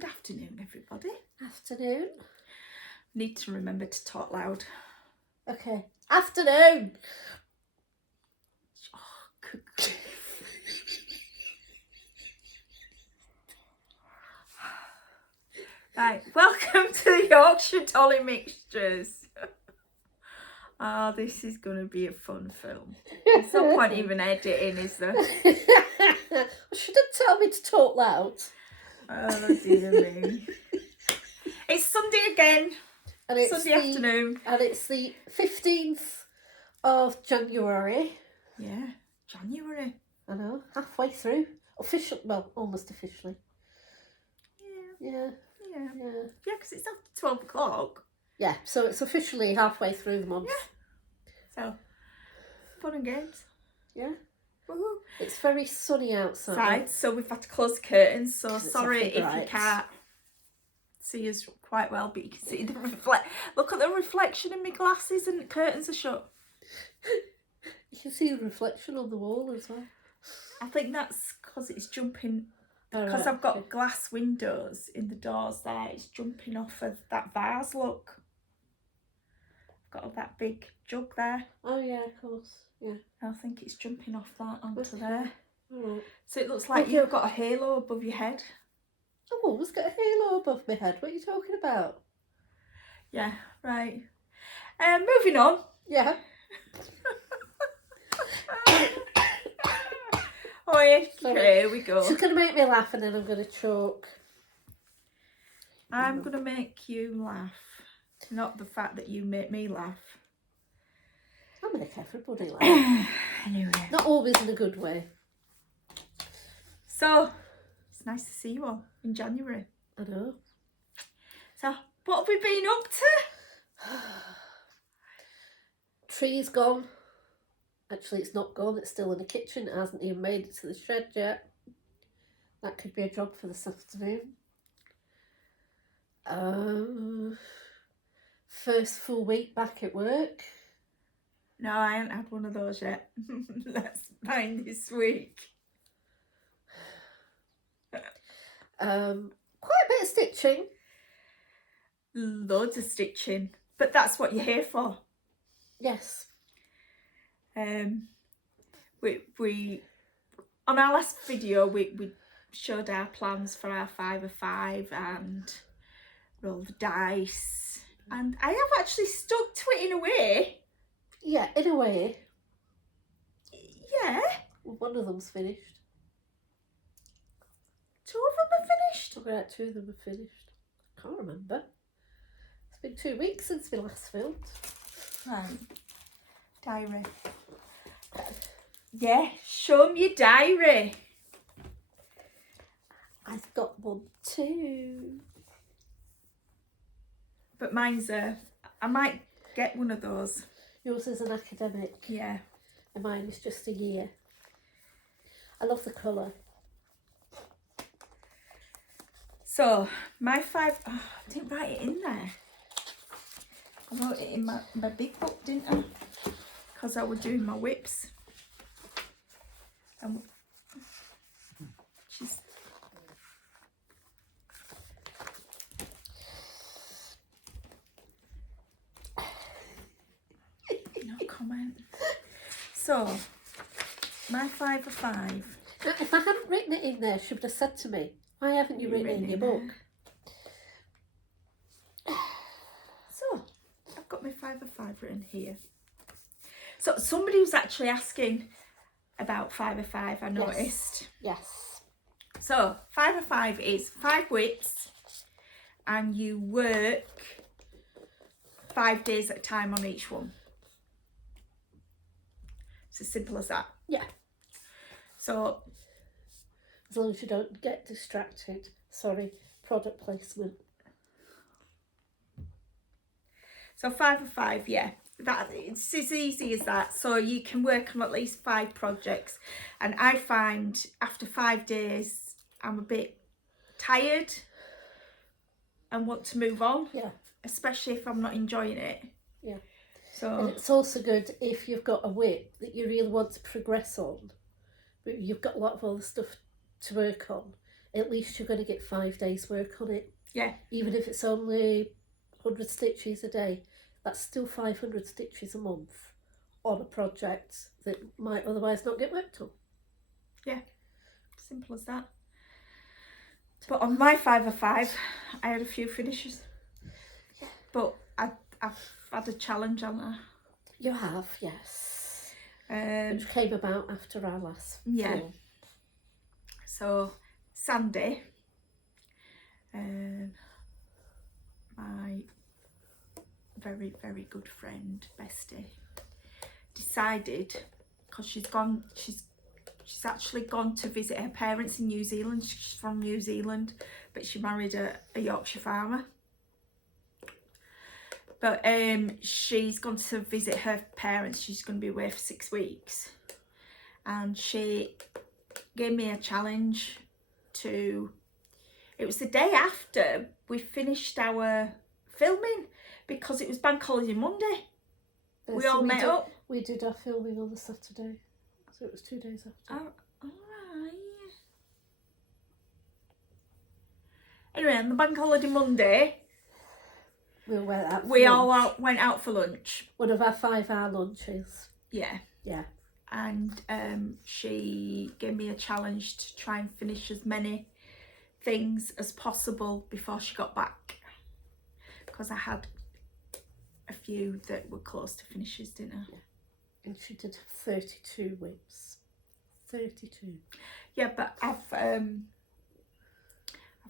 Good afternoon, everybody. Afternoon. Need to remember to talk loud. Okay. Afternoon. Oh, good grief. Right, welcome to the Yorkshire Dolly Mixtures. Oh, this is going to be a fun film. There's no point even editing, is there? Shouldn't tell me to talk loud. Oh, dear me. It's Sunday again. And it's Sunday afternoon. And it's the 15th of January. Yeah, January. I know, halfway through. Well, almost officially. Yeah, Yeah, because it's after 12 o'clock. Yeah, so it's officially halfway through the month. Yeah. So, fun and games. Yeah. Woohoo. It's very sunny outside. So we've had to close the curtains. So sorry if right. you can't see us quite well, but you can see the look at the reflection in my glasses and the curtains are shut. You can see the reflection on the wall as well. I think that's because it's jumping. Oh, Because right. I've got glass windows in the doors there, it's jumping off of that vase, look. I've got that big jug there. Oh yeah, of course. Yeah. I think it's jumping off that onto Okay. there. Alright. So it looks like you've got a halo above your head. I've always got a halo above my head. What are you talking about? Yeah, right. Moving on. Yeah. Oh, okay, here we go. She's going to make me laugh and then I'm going to choke. I'm going to make you laugh. Not the fact that you make me laugh. I make everybody laugh. Anyway. Not always in a good way. So, it's nice to see you all in January. I know. So, what have we been up to? Tree's gone. Actually, it's not gone. It's still in the kitchen. It hasn't even made it to the shed yet. That could be a job for this afternoon. First full week back at work. No, I haven't had one of those yet. That's mine this week. Quite a bit of stitching. Loads of stitching. But that's what you're here for. Yes. We on our last video we showed our plans for our 5 of 5 and roll the dice, and I have actually stuck to it in a way. Yeah, in a way. Yeah. Well, one of them's finished. 2 of them are finished. Talking about 2 of them are finished. I can't remember. It's been 2 weeks since we last filmed. Right. Diary. Yeah, show me your diary. I've got one too. But mine's I might get one of those. Yours is an academic. Yeah. And mine is just a year. I love the colour. So, my 5... Oh, I didn't write it in there. I wrote it in my big book, didn't I? Because I was doing my whips. And she's... No comment. So, my 5 of 5. Now, if I hadn't written it in there, she would have said to me, why haven't you written it in your book? So, I've got my 5 of 5 written here. So, somebody was actually asking about 5 of 5, I noticed. Yes. So, 5 of 5 is 5 whips and you work 5 days at a time on each one. It's as simple as that. Yeah. So, as long as you don't get distracted. Sorry, product placement. So 5 of 5, yeah. It's as easy as that. So you can work on at least 5 projects. And I find after 5 days, I'm a bit tired and want to move on. Yeah. Especially if I'm not enjoying it. Yeah. So, and it's also good if you've got a whip that you really want to progress on, but you've got a lot of other stuff to work on. at least you're going to get 5 days work on it. Yeah. Even if it's only 100 stitches a day, that's still 500 stitches a month on a project that might otherwise not get worked on. Yeah, simple as that. But on my 5 of 5, I had a few finishes. Yeah. But I've had a challenge, haven't I? You have, yes. Which came about after our last film. So Sandy, my very, very good friend, bestie, decided, because she's actually gone to visit her parents in New Zealand. She's from New Zealand, but she married a Yorkshire farmer. But she's gone to visit her parents. She's going to be away for 6 weeks. And she gave me a challenge to... It was the day after we finished our filming, because it was Bank Holiday Monday. We all met up. We did our filming on the Saturday. So it was 2 days after. Alright. Anyway, on the Bank Holiday Monday, we all went out for lunch. One of our 5-hour lunches. Yeah. Yeah. And she gave me a challenge to try and finish as many things as possible before she got back. Because I had a few that were close to finishes, didn't I? Yeah. And she did 32 whips. 32. Yeah, but I've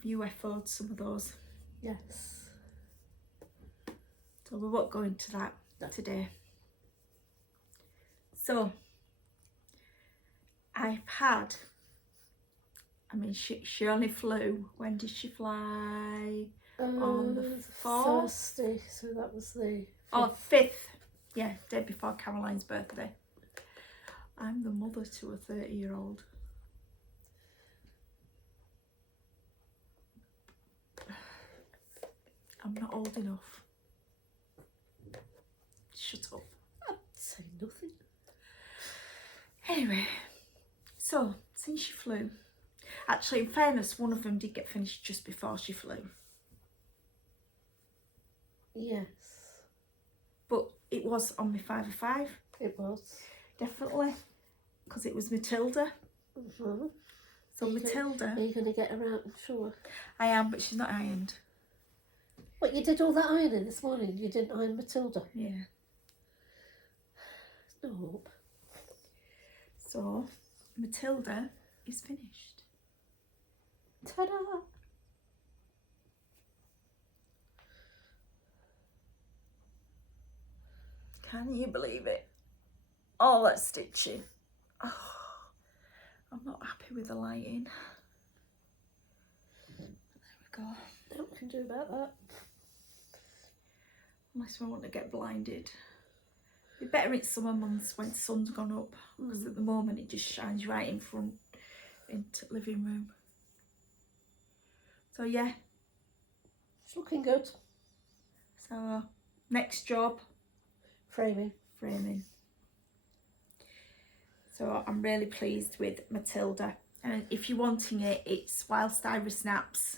UFO'd some of those. Yes. So we won't go into that today. So I've had, I mean, she only flew, when did she fly? On the 4th? Thursday, so that was the 5th. Oh, 5th. Yeah, day before Caroline's birthday. I'm the mother to a 30-year-old. I'm not old enough. Shut up. I'd say nothing. Anyway, so since she flew, actually in fairness, one of them did get finished just before she flew. Yes. But it was on my 5 of 5. It was. Definitely. Because it was Matilda. Mm-hmm. So Matilda. Are you going to get her out, I'm sure? I am, but she's not ironed. What, you did all that ironing this morning? You didn't iron Matilda? Yeah. There's no hope. So Matilda is finished. Ta-da! Can you believe it? All that stitching. Oh, I'm not happy with the lighting. There we go. What we can do about that? Unless we want to get blinded. Be better in summer months when the sun's gone up. Because at the moment it just shines right in front into the living room. So yeah. It's looking good. So next job. Framing. So I'm really pleased with Matilda. And if you're wanting it, it's Whilst Ira Snaps.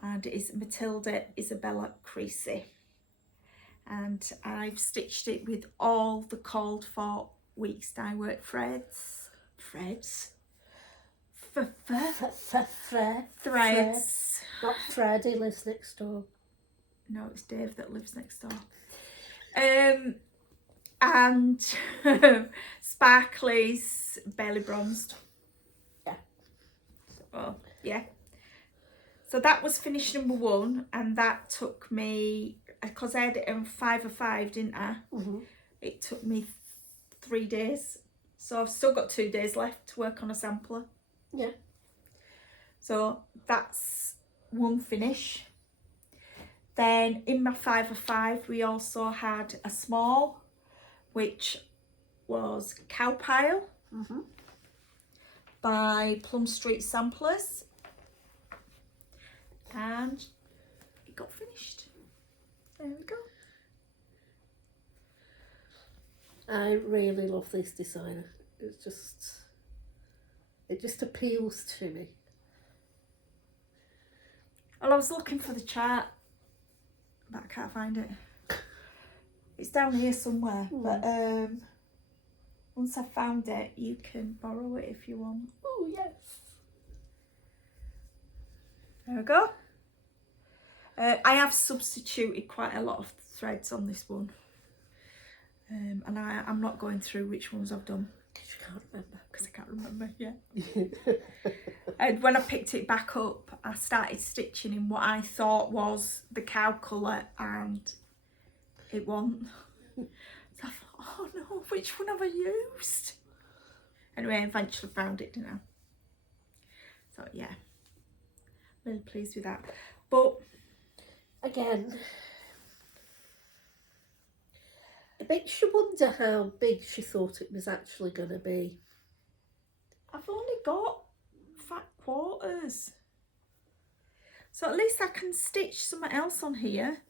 And it is Matilda Isabella Creasy. And I've stitched it with all the called for weeks dye work threads. Threads. Threads. Not Fred, he lives next door. No, it's Dave that lives next door. And Sparkly's barely bronzed. Yeah. Well, yeah. So that was finish number 1, and that took me, because I had it in 5 of 5, didn't I? Mm-hmm. It took me 3 days. So I've still got 2 days left to work on a sampler. Yeah. So that's one finish. Then in my 5 of 5, we also had a small, which was Cowpile by Plum Street Samplers. And it got finished. There we go. I really love this designer. It just appeals to me. Well, I was looking for the chart, but I can't find it. It's down here somewhere, but once I've found it, you can borrow it if you want. Oh, yes. There we go. I have substituted quite a lot of threads on this one. And I'm not going through which ones I've done. Because you can't remember. Because I can't remember, yeah. And when I picked it back up, I started stitching in what I thought was the cow colour, and it wasn't. So I thought, oh no, which one have I used? Anyway, I eventually found it, didn't I? So yeah, really pleased with that. But again, it makes you wonder how big she thought it was actually going to be. I've only got fat quarters, so at least I can stitch something else on here.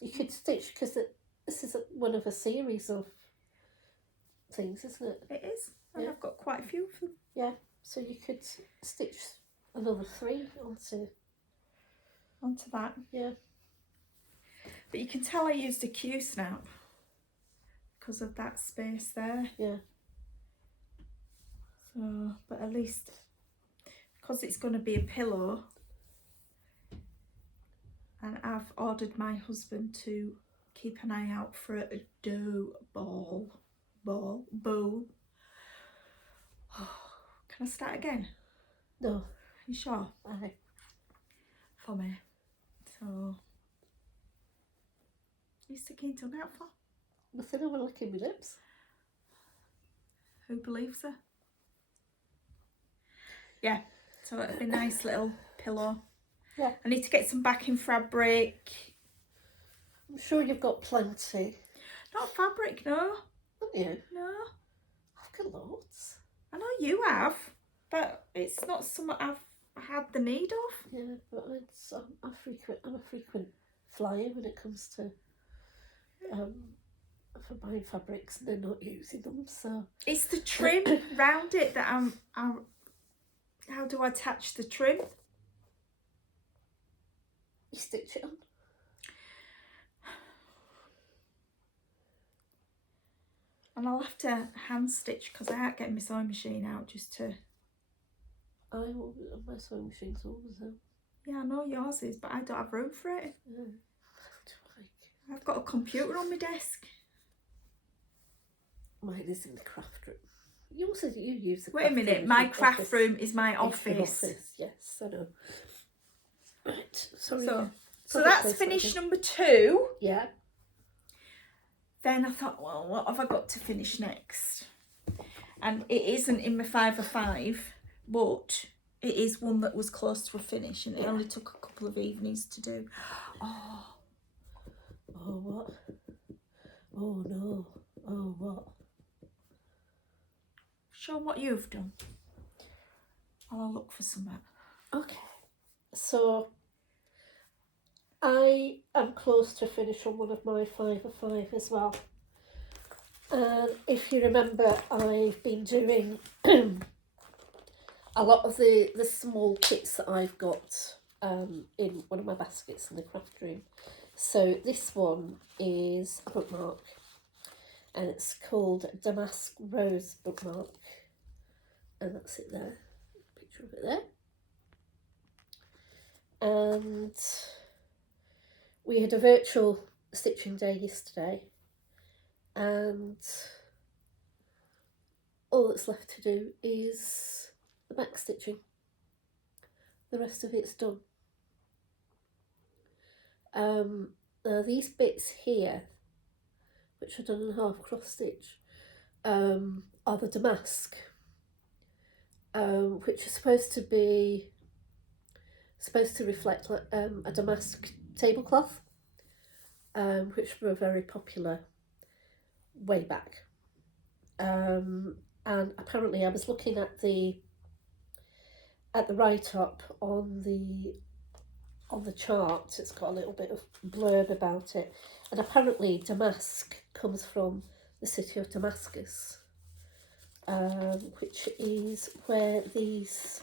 You could stitch, because this is one of a series of things, isn't it? It is, and Yeah. I've got quite a few of them. Yeah, so you could stitch another 3 Onto that. Yeah. But you can tell I used a Q-snap because of that space there. Yeah. So, but at least, because it's going to be a pillow, and I've ordered my husband to keep an eye out for a dough bowl. Can I start again? No. Are you sure? Aye. For me. So, you sticking tongue out for? Nothing over licking my lips. Who believes her? Yeah, so it'll be a nice little pillow. Yeah. I need to get some backing fabric. I'm sure you've got plenty. Not fabric, no. Haven't you? No. I've got loads. I know you have, but it's not something I've had the need of. Yeah, but I'm a frequent flyer when it comes to for buying fabrics and then not using them. So It's the trim round it that I'm. How do I attach the trim? you stitch it on. And I'll have to hand stitch because I can't get my sewing machine out just to. My sewing machine's always out. Yeah, I know yours is, but I don't have room for it. Yeah. I've got a computer on my desk. Mine is in the craft room. You also use the Wait a minute, my craft room is my office. Yes, I know. Right, sorry. So that's finished number 2. Yeah. Then I thought, well, what have I got to finish next? And it isn't in my 5 of 5, but it is one that was close to a finish, and it only took a couple of evenings to do. Oh, what? Oh no. Oh, what? Show what you've done. I'll look for something. Okay. So I am close to finish on one of my 5 of 5 as well. And if you remember, I've been doing a lot of the small kits that I've got in one of my baskets in the craft room. So this one is a bookmark, and it's called Damask Rose Bookmark, and that's it there, picture of it there. And we had a virtual stitching day yesterday, and all that's left to do is the back stitching. The rest of it's done. Now these bits here, which are done in half cross stitch, are the damask, which is supposed to reflect like a damask tablecloth, which were very popular way back. And apparently, I was looking at the write-up on the chart. It's got a little bit of blurb about it, and apparently damask comes from the city of Damascus, which is where these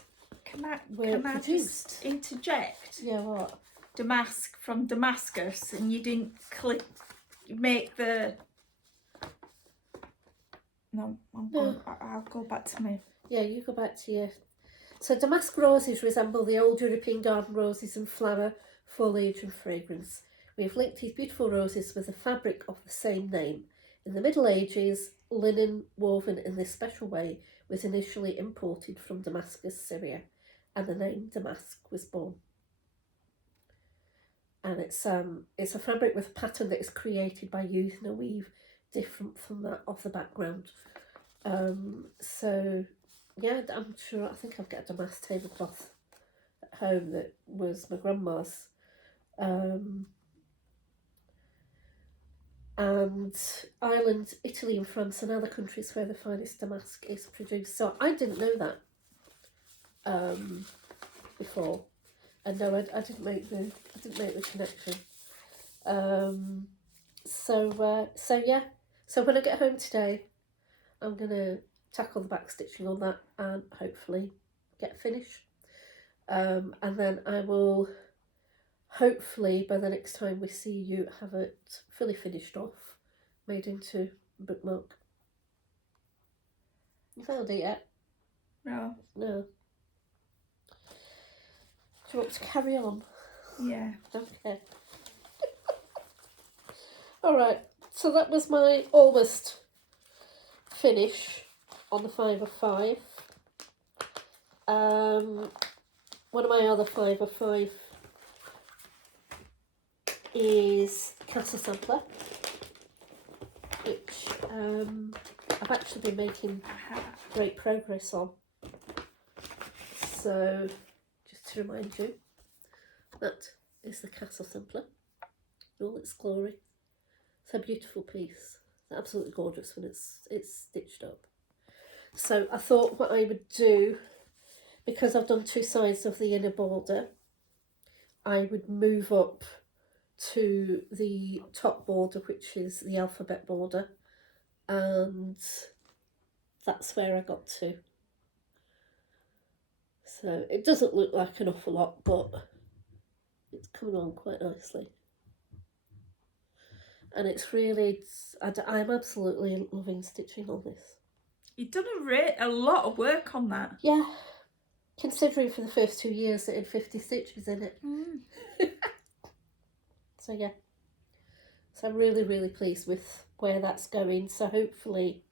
were can I produced. just interject? Yeah, what? Damask from Damascus, and you didn't make the. No, I'll go back to me. Yeah, you go back to your... So damask roses resemble the old European garden roses in flower, foliage and fragrance. We have linked these beautiful roses with a fabric of the same name. In the Middle Ages, linen woven in this special way was initially imported from Damascus, Syria, and the name damask was born. And it's a fabric with a pattern that is created by using a weave different from that of the background. So yeah, I'm sure, I think I've got a damask tablecloth at home that was my grandma's. And Ireland, Italy and France and other countries where the finest damask is produced. So I didn't know that before. And no, I didn't make the connection. So yeah. So when I get home today, I'm gonna tackle the back stitching on that and hopefully get finished. And then I will hopefully by the next time we see you have it fully finished off, made into a bookmark. You found it yet? No. No. Do you want to carry on? Yeah. Okay. Alright, so that was my almost finish on the 5 of 5. One of my other 5 of 5 is Castle Sampler, which I've actually been making great progress on. So just to remind you, that is the Castle Sampler in all its glory. It's a beautiful piece. It's absolutely gorgeous when it's stitched up. So I thought what I would do, because I've done 2 sides of the inner border, I would move up to the top border, which is the alphabet border, and that's where I got to. So it doesn't look like an awful lot, but it's coming on quite nicely. And it's really, I'm absolutely loving stitching on this. You've done a lot of work on that. Yeah, considering for the first 2 years it had 50 stitches in it. So yeah, so I'm really, really pleased with where that's going. So hopefully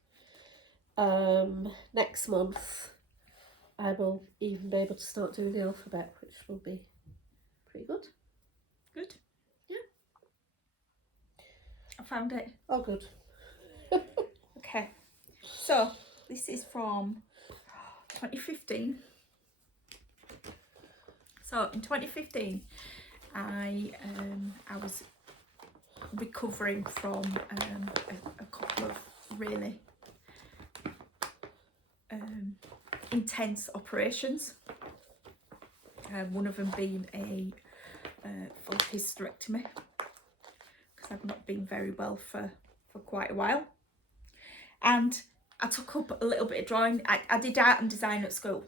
next month I will even be able to start doing the alphabet, which will be pretty good. Good. Yeah. I found it. Oh, good. Okay. So this is from 2015. So in 2015, I was recovering from a couple of really intense operations. One of them being a full hysterectomy, because I've not been very well for quite a while. And I took up a little bit of drawing. I did art and design at school.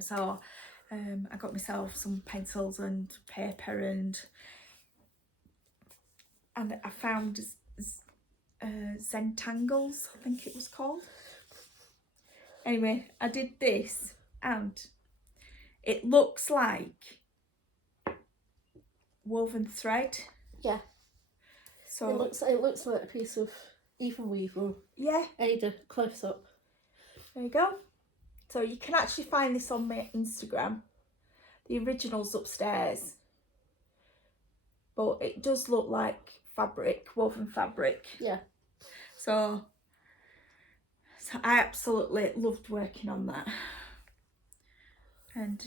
So I got myself some pencils and paper, and I found Zentangles, I think it was called. Anyway, I did this, and it looks like woven thread. Yeah. So it looks like a piece of even weave. Or yeah. Ada, close up. There you go. So you can actually find this on my Instagram. The original's upstairs, but it does look like fabric, woven fabric. Yeah. So I absolutely loved working on that, and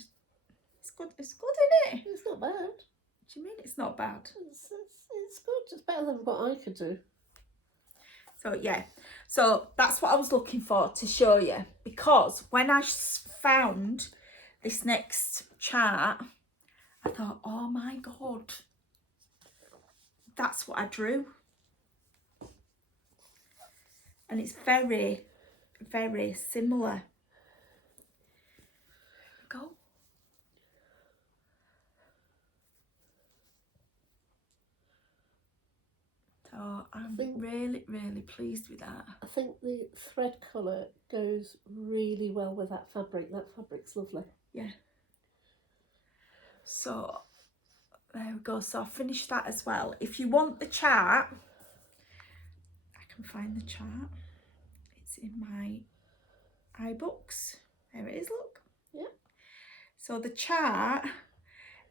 it's good. It's good, isn't it? It's not bad. What do you mean it's not bad? It's good. It's better than what I could do. So yeah, so that's what I was looking for to show you, because when I found this next chart, I thought, oh my god, that's what I drew. And it's very, very similar. go. So I'm really, really pleased with that. I think the thread colour goes really well with that fabric. That fabric's lovely. Yeah. So there we go. So I finished that as well. If you want the chart, I can find the chart. It's in my iBooks. There it is, look. Yeah. So the chart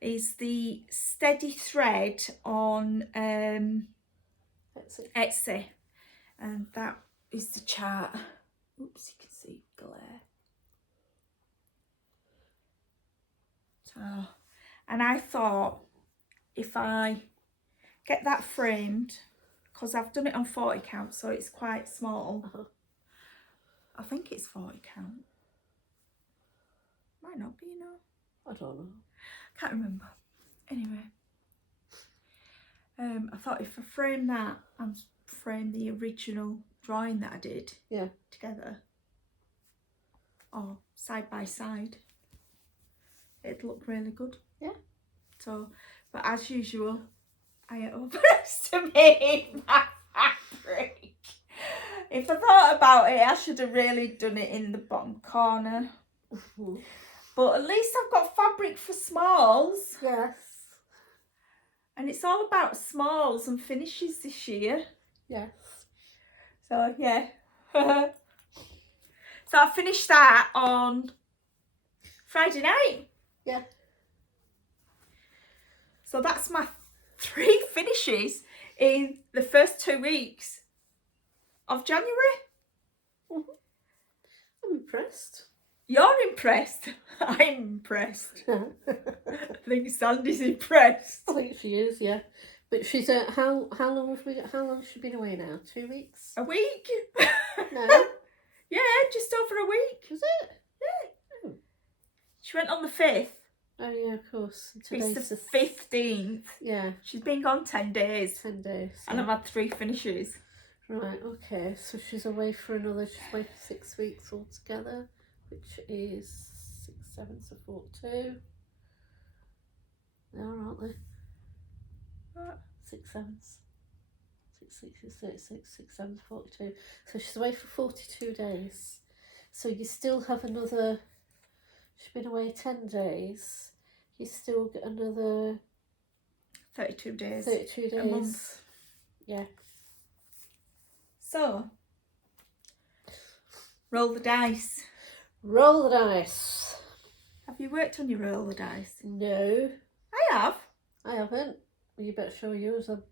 is the steady thread on Etsy. And that is the chart. Oops, you can see glare. So, and I thought if I get that framed, because I've done it on 40 count, so it's quite small. I think it's 40 count. Might not be, you know. I don't know. Can't remember. Anyway, I thought if I frame that and frame the original drawing that I did together, or side by side, it'd look really good. Yeah. So, but as usual, I overestimate my fabric. If I thought about it, I should have really done it in the bottom corner. But at least I've got fabric for smalls. Yes. And it's all about smalls and finishes this year. Yes. So, yeah. So I finished that on Friday night. Yeah. So that's my 3 finishes in the first 2 weeks of January. I'm impressed. You're impressed. I'm impressed. I think Sandy's impressed. I think she is, yeah. But she's how long have we got? How long has she been away now? 2 weeks? A week? No. Yeah, just over a week. Was it? Yeah. She went on the 5th. Oh yeah, of course. It's the 15th. Yeah. She's been gone 10 days. 10 days. And Yeah. I've had 3 finishes. Right, okay. So she's away for she's away for 6 weeks altogether, which is 6, 7, so 42. They are, aren't they? What? 6 sevens. 6, 6 is 36, 6, 7, 42. So she's away for 42 days. So you still have another, she's been away 10 days. You still get another 32 days. 32 days. A month. Yeah. So, roll the dice. Roll the dice. Have you worked on your roll the dice? No, I have. I haven't. You better show yours then.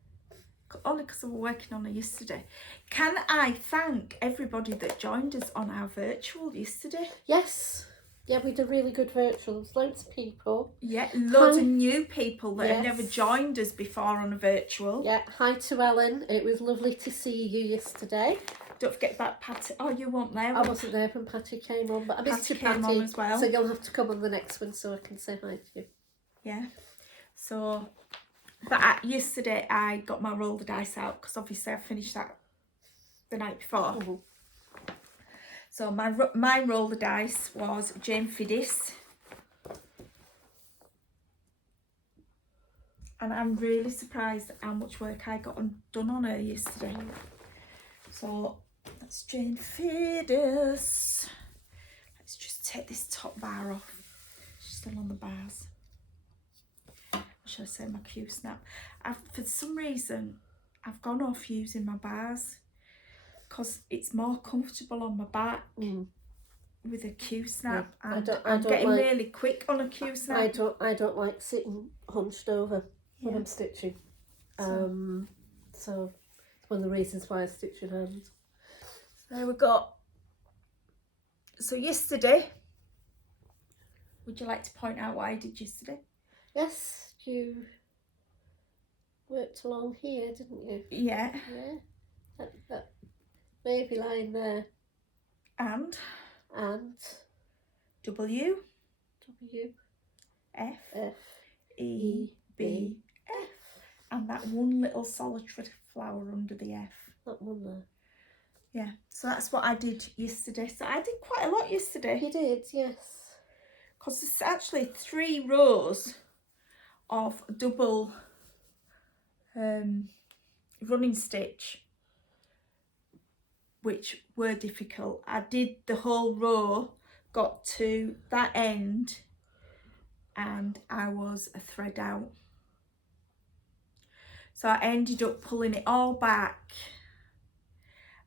Only because I was working on it yesterday. Can I thank everybody that joined us on our virtual yesterday? Yes. Yeah, we did really good virtuals. Loads of people. Yeah, loads of new people that had Yes. never joined us before on a virtual. Yeah, hi to Ellen. It was lovely to see you yesterday. Don't forget about Patty. Oh, you weren't there. I wasn't there when Patty came on, but I missed Patty you, came Patty. on as well. So you'll have to come on the next one so I can say hi to you. Yeah. So, but yesterday I got my roll the dice out because obviously I finished that the night before. Mm-hmm. So my roll the dice was Jane Fiddis. And I'm really surprised at how much work I got done on her yesterday. So that's Jane Fiddis. Let's just take this top bar off. She's still on the bars. Or should I say my Q snap? For some reason, I've gone off using my bars because it's more comfortable on my back with a Q snap. Yeah, And I I'm don't getting like, really quick on a Q snap. I don't like sitting hunched over when I'm stitching. So it's one of the reasons why I stitch in hand. There we go. So yesterday, would you like to point out what I did yesterday? Yes, you worked along here, didn't you? Yeah. Yeah. That baby line there. And W F F E B F. And that one little solitary flower under the F. That one there. Yeah, so that's what I did yesterday. So I did quite a lot yesterday. You did, yes. because there's actually 3 rows of double running stitch, which were difficult. I did the whole row, got to that end, and I was a thread out. So I ended up pulling it all back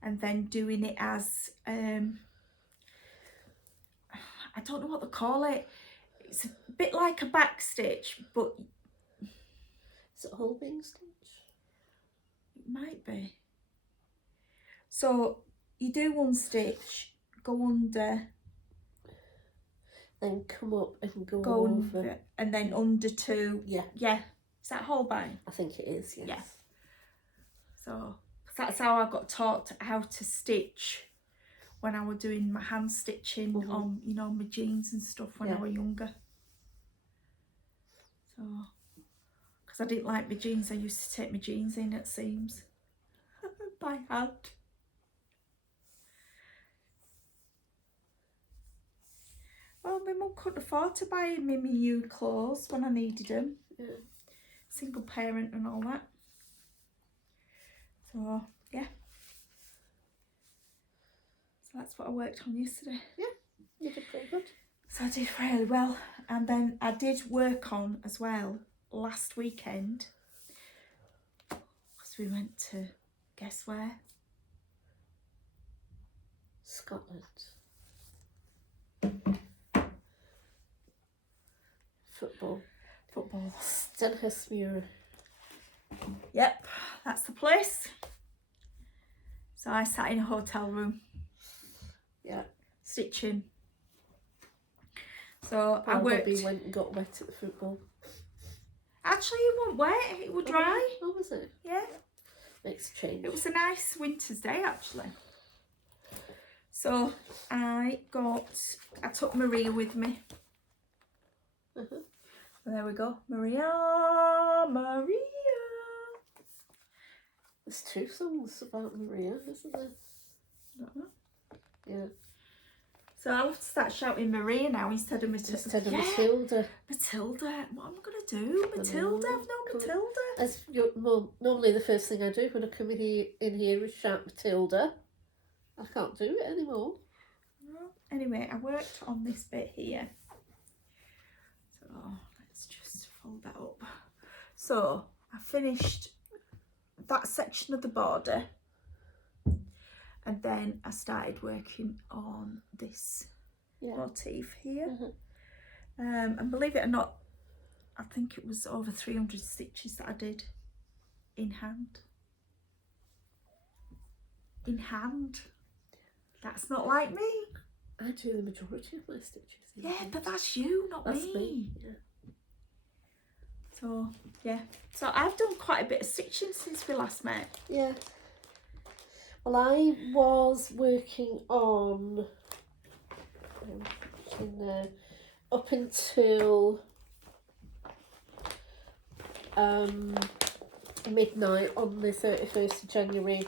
and then doing it as, I don't know what they call it. It's a bit like a back stitch, but Is it whole beam stitch? it might be. So you do 1 stitch, go under, Then come up and go over, over. and then under 2. Yeah. Yeah. Is that whole bind? I think it is, yes. Yeah. So that's how I got taught how to stitch when I was doing my hand stitching on, you know, my jeans and stuff when I was younger. So, because I didn't like my jeans, I used to take my jeans in at seams by hand. Well, my mum couldn't afford to buy me my new clothes when I needed them. Yeah. Single parent and all that. So, yeah. So that's what I worked on yesterday. Yeah, you did pretty good. So I did really well. And then I did work on as well last weekend. Because we went to, guess where? Scotland. Football. Stenhurstmuir. Yep, that's the place. So I sat in a hotel room. Yeah. Stitching. So I While worked. Bobby went and got wet at the football. Actually, it wasn't wet, it was dry. Oh, was it? Yeah. Makes a change. It was a nice winter's day actually. So I took Maria with me. And there we go. Maria. There's 2 songs about Maria, isn't there? Don't know. Yeah. So I'll have to start shouting Maria now instead of Matilda. Instead of Matilda. Matilda. What am I going to do? Matilda? I've known Matilda. As normally the first thing I do when I come in here is shout Matilda. I can't do it anymore. Anyway, I worked on this bit here. So let's just fold that up. So I finished that section of the border. And then I started working on this motif here. And believe it or not, I think it was over 300 stitches that I did in hand. In hand. That's not like me. I do the majority of my stitches. Yeah, but that's you, not me. Yeah. So, yeah. So I've done quite a bit of stitching since we last met. Yeah. Well, I was working on up until midnight on the 31st of January.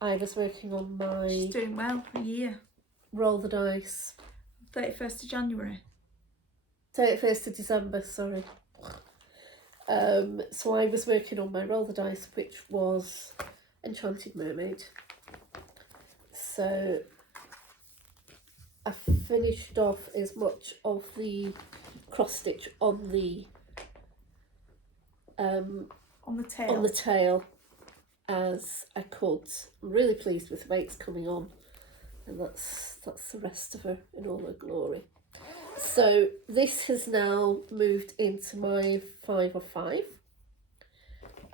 I was working on my She's doing well for a year. Roll the Dice. 31st of January. 31st of December, sorry. So I was working on my Roll the Dice, which was Enchanted Mermaid. So I finished off as much of the cross stitch on the tail as I could. I'm really pleased with the way it's coming on, and that's the rest of her in all her glory. So this has now moved into my 5 of 5,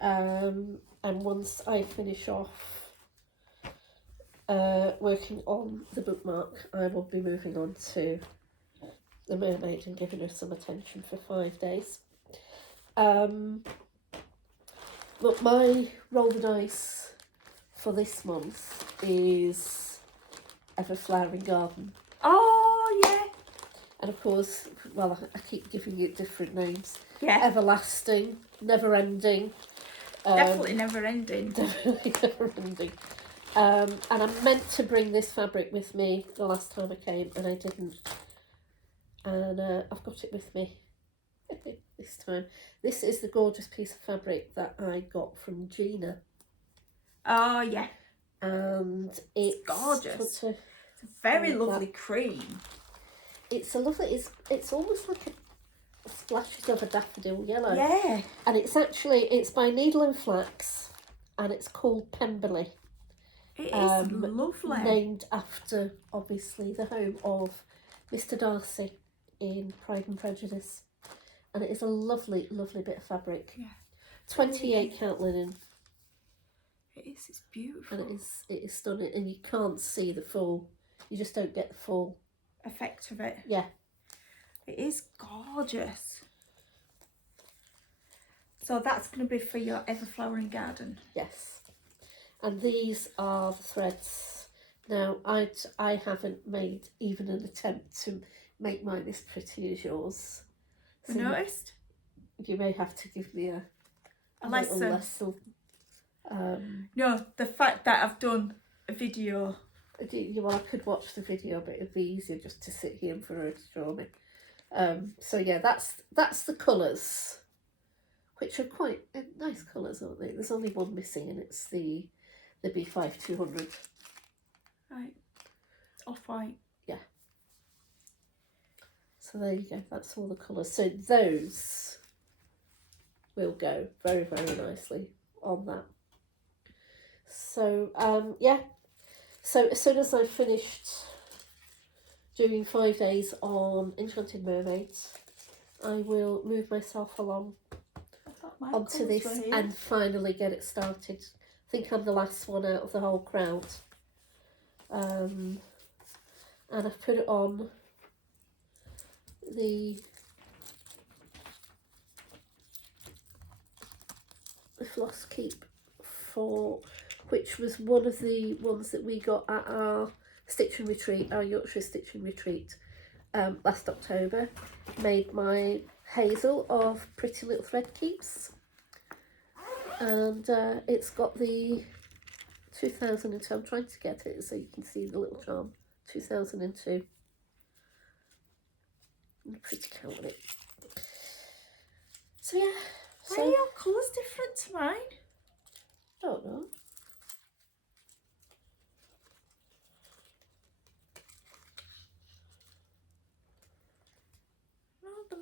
and once I finish off working on the bookmark, I will be moving on to the mermaid and giving her some attention for 5 days. Look, my Roll the Dice for this month is Ever Flowering Garden. Oh, yeah. And of course, well, I keep giving it different names. Yeah. Everlasting, Never Ending. Definitely Never Ending. Definitely Never Ending. And I meant to bring this fabric with me the last time I came, and I didn't. and I've got it with me this time. This is the gorgeous piece of fabric that I got from Gina. Oh yeah, And it's gorgeous. It's a very lovely cream. It's a lovely, it's almost like a splashes of a daffodil yellow. Yeah. And it's by Needle and Flax, and it's called Pemberley. It is lovely. Named after, obviously, the home of Mr. Darcy in Pride and Prejudice. And it is a lovely, lovely bit of fabric. Yeah. 28 count linen. It is, it's beautiful. And it is stunning, and you can't see the full, you just don't get the full effect of it. Yeah. It is gorgeous. So that's going to be for your ever flowering garden. Yes. And these are the threads. Now, I haven't made even an attempt to make mine as pretty as yours. I noticed. You may have to give me a lesson. No, the fact that I've done a video. I could watch the video, but it'd be easier just to sit here and for her to draw me. So yeah, that's the colours, which are quite nice colours, aren't they? There's only one missing, and it's the B5200. Right, off-white. Yeah. So there you go. That's all the colours. So those will go very, very nicely on that. So yeah. So as soon as I've finished doing 5 days on Enchanted Mermaids, I will move myself along onto this and finally get it started. I think I'm the last one out of the whole crowd. And I've put it on the Floss Keep which was one of the ones that we got at our stitching retreat, our Yorkshire stitching retreat, last October. Made my Hazel of Pretty Little Thread Keeps, and it's got the 2002. I'm trying to get it so you can see the little charm. 2002. And a pretty count on it. So yeah. Why are your colours different to mine? I don't know.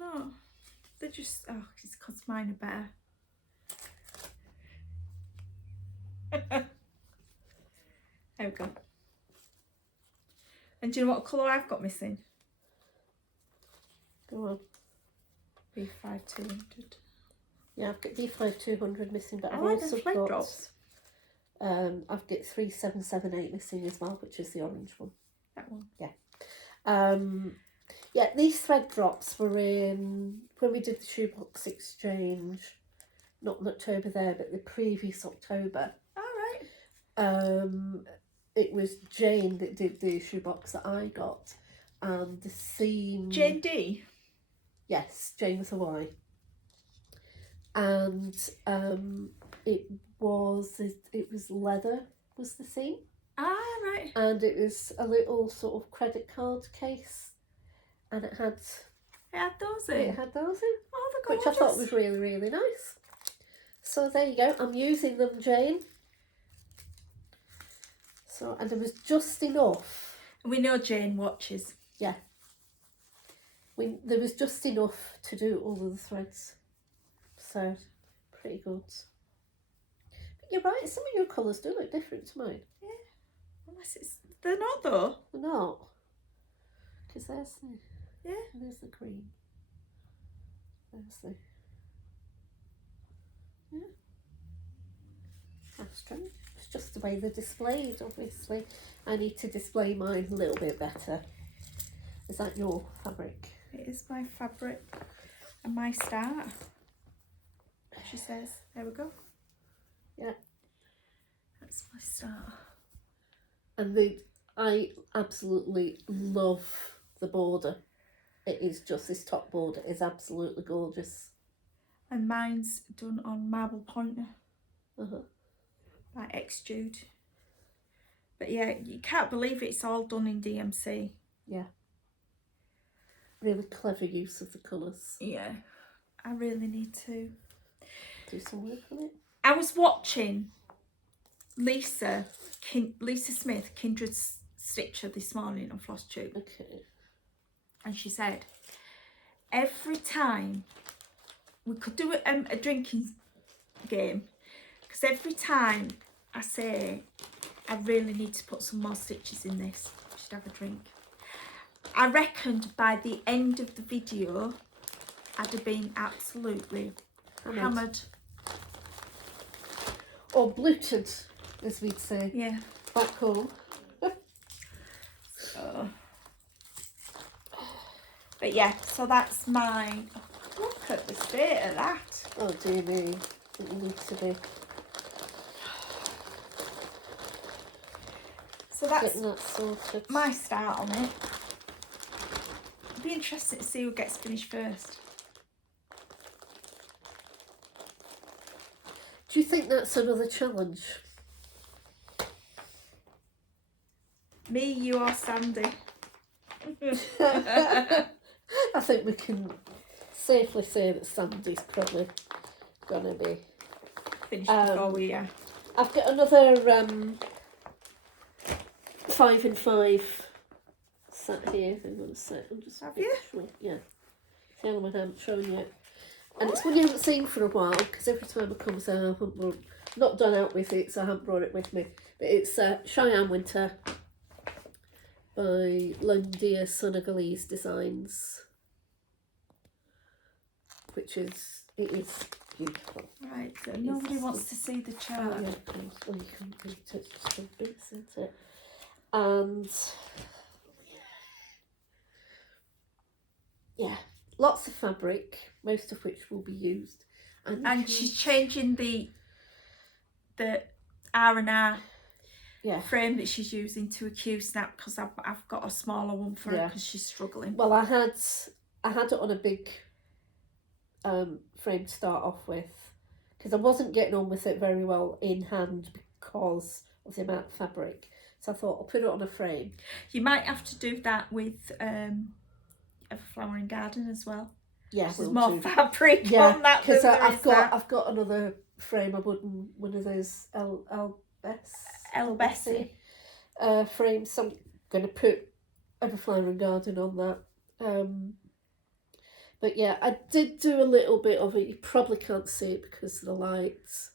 No, they're just, it's because mine are better. There we go. And do you know what colour I've got missing? Go on. B5200. Yeah, I've got B5200 missing, but I've like also the flag got drops. I've got 3778 missing as well, which is the orange one. That one. Yeah. Yeah, these thread drops were in when we did the shoebox exchange, not in October there, but the previous October. All right. It was Jane that did the shoebox that I got, and the seam. Jane D. Yes, Jane with a Y. And it was leather was the seam. Ah, right. And it was a little sort of credit card case. And it had those in. It had those in. Oh, they're gorgeous. Which I thought was really, really nice. So there you go. I'm using them, Jane. So, and there was just enough. We know Jane watches. Yeah. There was just enough to do all of the threads. So, pretty good. But you're right, some of your colours do look different to mine. Yeah. Unless they're not though. They're not. Because there's the... Yeah. There's the cream. There's the... Yeah. That's strange. It's just the way they're displayed, obviously. I need to display mine a little bit better. Is that your fabric? It is my fabric and my star. She says, there we go. Yeah. That's my star. And I absolutely love the border. It is just, this top border is absolutely gorgeous. And mine's done on marble pointer. Uh-huh. By X Jude. But yeah, you can't believe it's all done in DMC. Yeah. really clever use of the colours. Yeah, I really need to Do some work on it. I was watching Lisa Smith, Kindred Stitcher, this morning on Flosstube, Okay. and she said every time we could do a drinking game, because every time I say I really need to put some more stitches in this, I should have a drink. I reckoned by the end of the video I'd have been absolutely hammered. Or bluted, as we'd say. Yeah. Back home. So. But yeah, so that's my... Look at the state of that. Oh dear me, I think you need to be So that's getting that sorted. my start on it. It'd be interesting to see who gets finished first. Do you think that's another challenge? Me, you or Sandy? I think we can safely say that Sandy's probably gonna be Finished before we I've got another 5 and 5 sat here. I'm gonna set. I'm just Have you? Yeah. See how I haven't shown yet. And it's one you haven't seen for a while, because every time I come I haven't not done out with it, so I haven't brought it with me. But it's Cheyenne Winter by Lundia Senegalese Designs, which is beautiful. Right, so nobody wants to see the chart. Yeah, of course. Well, you can read it, it's just some bits, isn't it? And yeah, lots of fabric, most of which will be used. And she's changing the R&R frame that she's using to a Q-snap, because I've got a smaller one for her because she's struggling. Well, I had it on a big frame to start off with, because I wasn't getting on with it very well in hand because of the amount of fabric. So I thought I'll put it on a frame. You might have to do that with Everflowering Garden as well. Yeah, there's more fabric on that. Because I've got another frame, one of those El Bessie frames. So I'm going to put Everflowering Garden on that. But yeah, I did do a little bit of it. You probably can't see it because of the lights.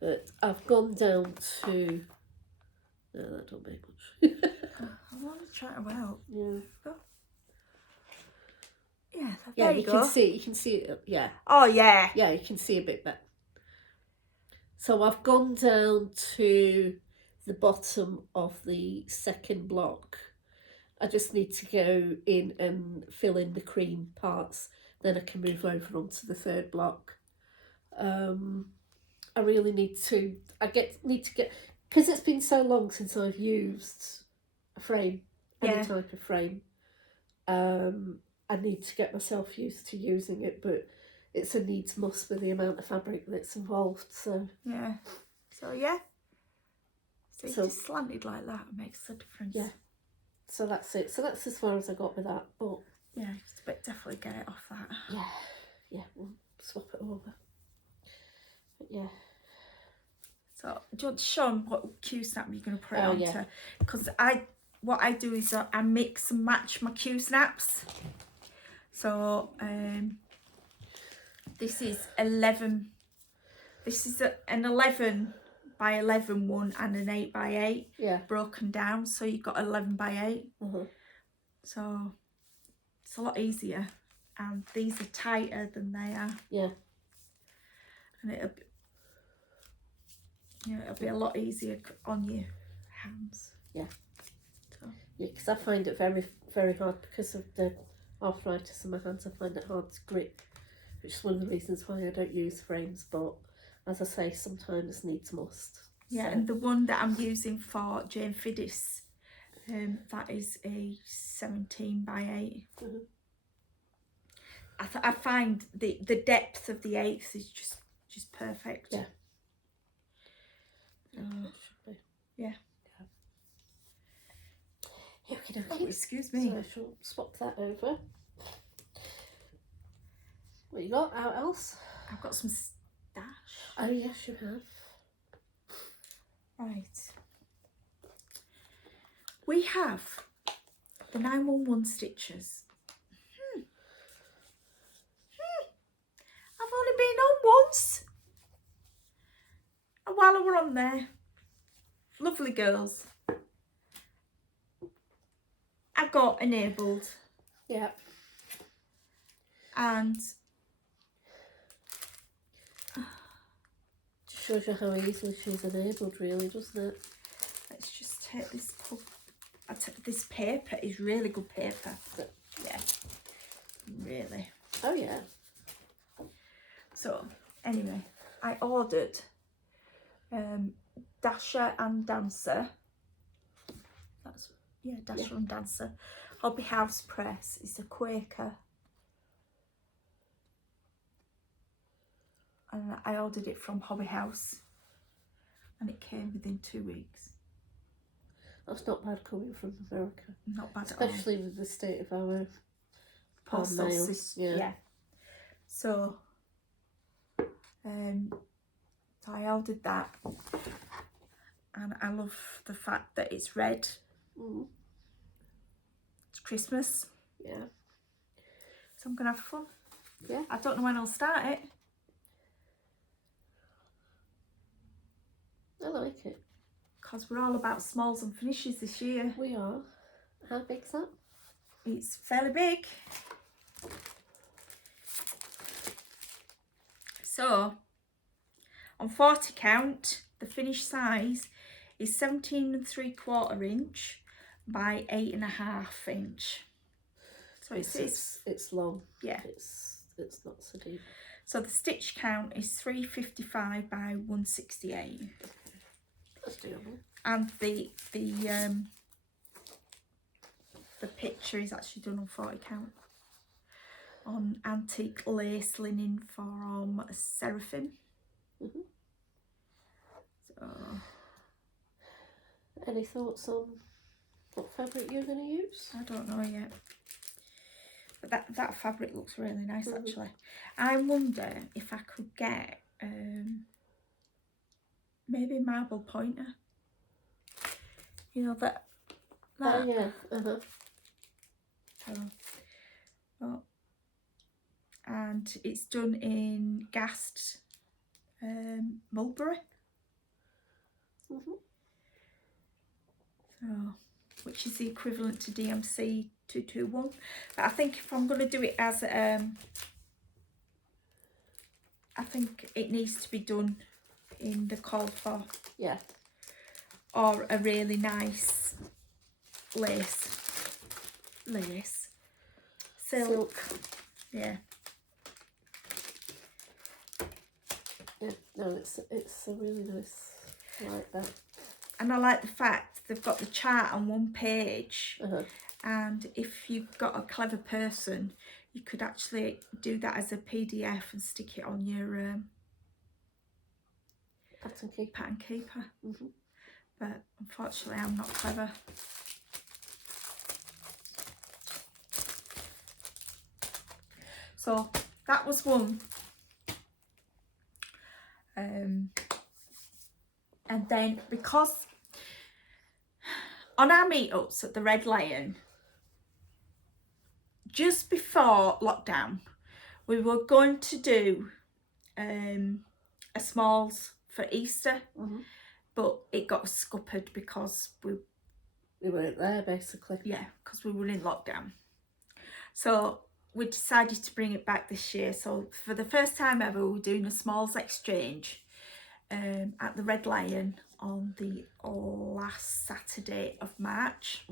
But I've gone down to... No, that don't make much. I want to try to help. Yeah. Yeah, yeah, there you go. You can see it, yeah. Oh, yeah. Yeah, you can see a bit better. So I've gone down to the bottom of the second block. I just need to go in and fill in the cream parts. Then I can move over onto the third block. I really need to get, because it's been so long since I've used a frame, any type of frame. I need to get myself used to using it, but it's a needs must with the amount of fabric that's involved. So yeah, so yeah, so just slanted like that makes a difference. Yeah, so that's it. So that's as far as I got with that. But yeah, but definitely get it off that. Yeah, we'll swap it over. But yeah. So do you want to show them what Q-snap you're going to put it onto? Yeah. Because what I do is I mix and match my Q-snaps. So this is 11. This is an 11 by 11 one and an 8 by 8. Yeah. Broken down, so you've got 11 by 8. So it's a lot easier, and these are tighter than they are. Yeah. And it'll be a lot easier on your hands. Yeah. So. Yeah, because I find it very, very hard because of the arthritis in my hands. I find it hard to grip, which is one of the reasons why I don't use frames. But as I say, sometimes needs must. Yeah, so. And the one that I'm using for Jane Fiddis, that is a 17 by 8. I find the depth of the 8th is just perfect. Yeah. Yeah. Okay, Oh, excuse me. So I shall swap that over. What you got? What else? I've got some stash. Oh yes, you have. Right. We have the 911 stitches. I've only been on once. And while I were on there, lovely girls, I got enabled. Yeah. And Shows you how easily she's enabled, really, doesn't it? let's just take this. This paper is really good paper. Yeah, really. Oh yeah. So anyway, I ordered Dasher and Dancer. Dasher and Dancer. Hobby House Press. It's a Quaker. And I ordered it from Hobby House. And it came within 2 weeks. That's not bad coming from America. Not bad at all. Especially with the state of our Postal mail. system. Yeah. So I ordered that. And I love the fact that it's red. Mm. It's Christmas. Yeah. So I'm going to have fun. Yeah. I don't know when I'll start it. I like it. Because we're all about smalls and finishes this year. We are. How big's that? It's fairly big. So, on 40 count, the finished size is 17 3/4 inch by 8.5 inch. So it's long. Yeah. It's not so deep. So the stitch count is 355 by 168. That's doable. And the picture is actually done on 40 count. On antique lace linen from Seraphim. Mm-hmm. So, any thoughts on what fabric you're going to use? I don't know yet. But that fabric looks really nice actually. I wonder if I could get maybe a marble pointer. You know that. Oh yeah. Oh. And it's done in gassed mulberry. Mm-hmm. So, which is the equivalent to DMC 221. But I think if I'm going to do it as I think it needs to be done in the called for. Yeah. Or a really nice lace. Silk. Yeah. Yeah. No, it's a really nice. I like that. And I like the fact they've got the chart on one page. Uh-huh. And if you've got a clever person, you could actually do that as a PDF and stick it on your pattern keeper. Mm-hmm. But unfortunately I'm not clever. So that was one. And then because on our meetups at the Red Lion, just before lockdown, we were going to do a smalls for Easter, but it got scuppered because we weren't there basically. Yeah, because we were in lockdown. So we decided to bring it back this year. So for the first time ever, we're doing a smalls exchange at the Red Lion on the last Saturday of March.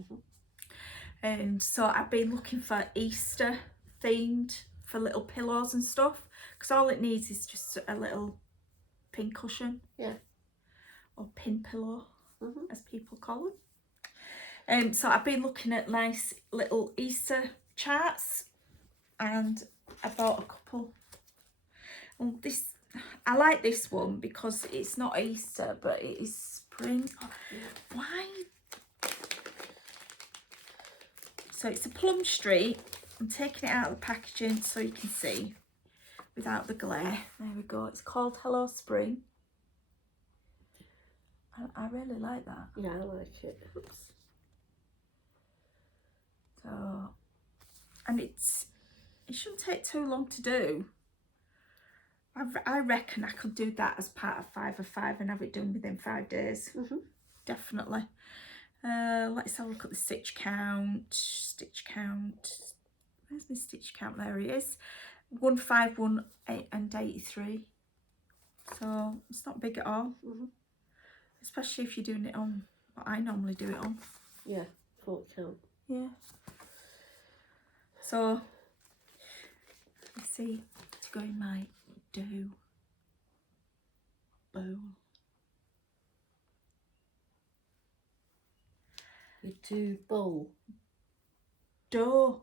And so I've been looking for Easter themed for little pillows and stuff, because all it needs is just a little pin cushion. Yeah. Or pin pillow, as people call them. So I've been looking at nice little Easter charts, and I bought a couple. And I like this one because it's not Easter, but it is spring. Oh, why? So it's a Plum Street. I'm taking it out of the packaging so you can see without the glare. There we go. It's called Hello Spring. I really like that. Yeah, I like it. So, and it shouldn't take too long to do. I reckon I could do that as part of 5 of 5 and have it done within 5 days. Definitely. Let's have a look at the stitch count. Stitch count. Where's my stitch count? There it is. 151 and 83. So it's not big at all. Especially if you're doing it on what I normally do it on. Yeah, 40 count. Yeah. So let's see to go in my dough bowl. You do bowl. Dough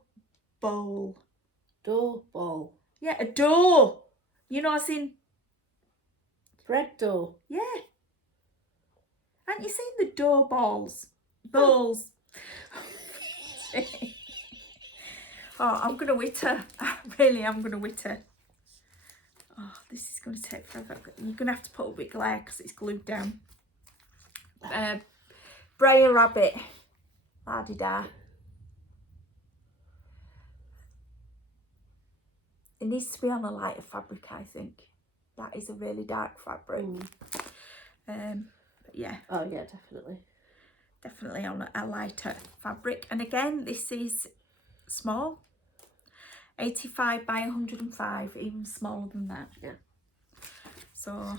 bowl. Dough bowl. Yeah, a dough. You know, as in Bread dough. yeah. Haven't you seen the dough balls? Bowls. Oh, I'm gonna witter. I really am gonna witter. Oh, this is gonna take forever. You're gonna have to put up with glare because it's glued down. Briar rabbit. La-di-da. It needs to be on a lighter fabric, I think. That is a really dark fabric. But yeah. Oh yeah, definitely. Definitely on a lighter fabric. And again, this is small. 85 by 105, even smaller than that. Yeah. So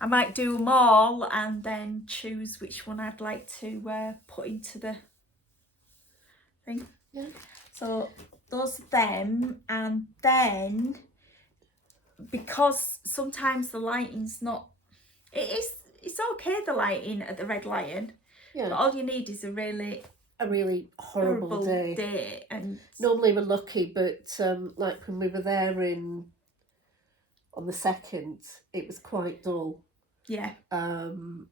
I might do them all and then choose which one I'd like to put into the thing. Yeah. So those are them, and then because sometimes the lighting's not, it's okay, the lighting at the Red Lion. Yeah. But all you need is a really horrible day. And normally we're lucky, but like when we were there on the 2nd, it was quite dull. Yeah. And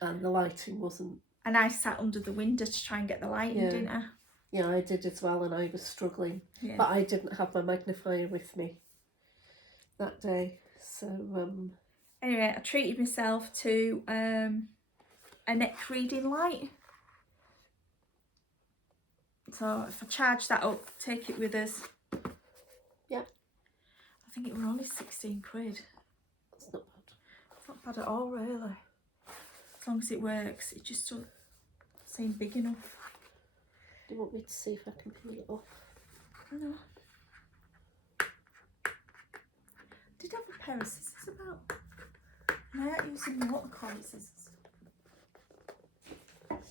the lighting wasn't. And I sat under the window to try and get the lighting, didn't I? Yeah, I did as well, and I was struggling. Yeah. But I didn't have my magnifier with me that day, so Anyway, I treated myself to a neck reading light. So if I charge that up, take it with us. Yeah. I think it were only 16 quid. It's not bad. It's not bad at all, really. As long as it works. It just doesn't seem big enough. Do you want me to see if I can peel it off? I know. Did have a pair of scissors about. And I ain't using the watercolor scissors. Let's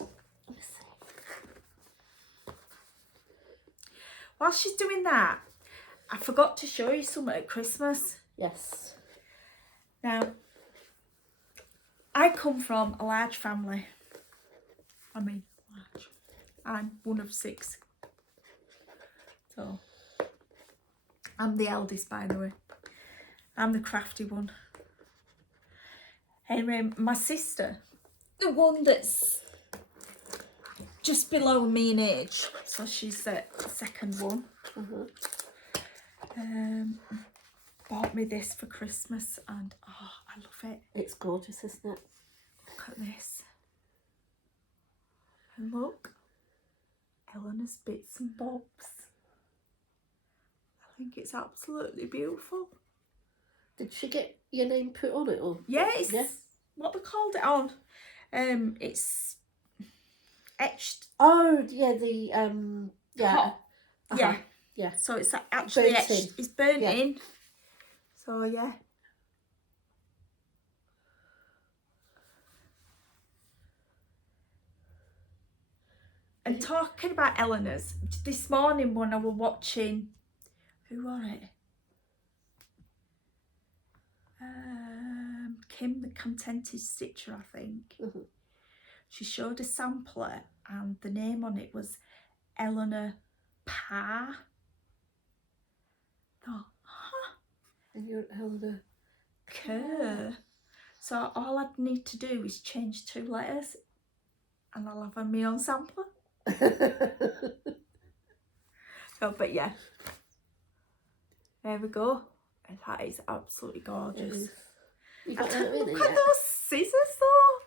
see. While she's doing that, I forgot to show you something at Christmas. Yes. Now, I come from a large family. I mean, large. I'm one of 6. So, I'm the eldest, by the way. I'm the crafty one. Anyway, my sister, the one that's just below me in age, so she's the second one, bought me this for Christmas, and oh, I love it. It's gorgeous, isn't it? Look at this. And look, Eleanor's Bits and Bobs. I think it's absolutely beautiful. Did she get your name put on it? Or? Yeah, it's Yes. what they called it on. It's etched. Oh yeah, the yeah. Hot. Yeah. Yeah. So it's actually Burnt etched. in. It's burnt Yeah. in. So yeah. And talking about Eleanor's, this morning when I was watching, who were it? Kim the Contented Stitcher, I think. She showed a sampler and the name on it was Eleanor Parr. Oh, huh. And you're Eleanor Kerr. So all I'd need to do is change 2 letters and I'll have my own sampler. Oh, but yeah. There we go. And that is absolutely gorgeous. You got Look that in at yet? those scissors though.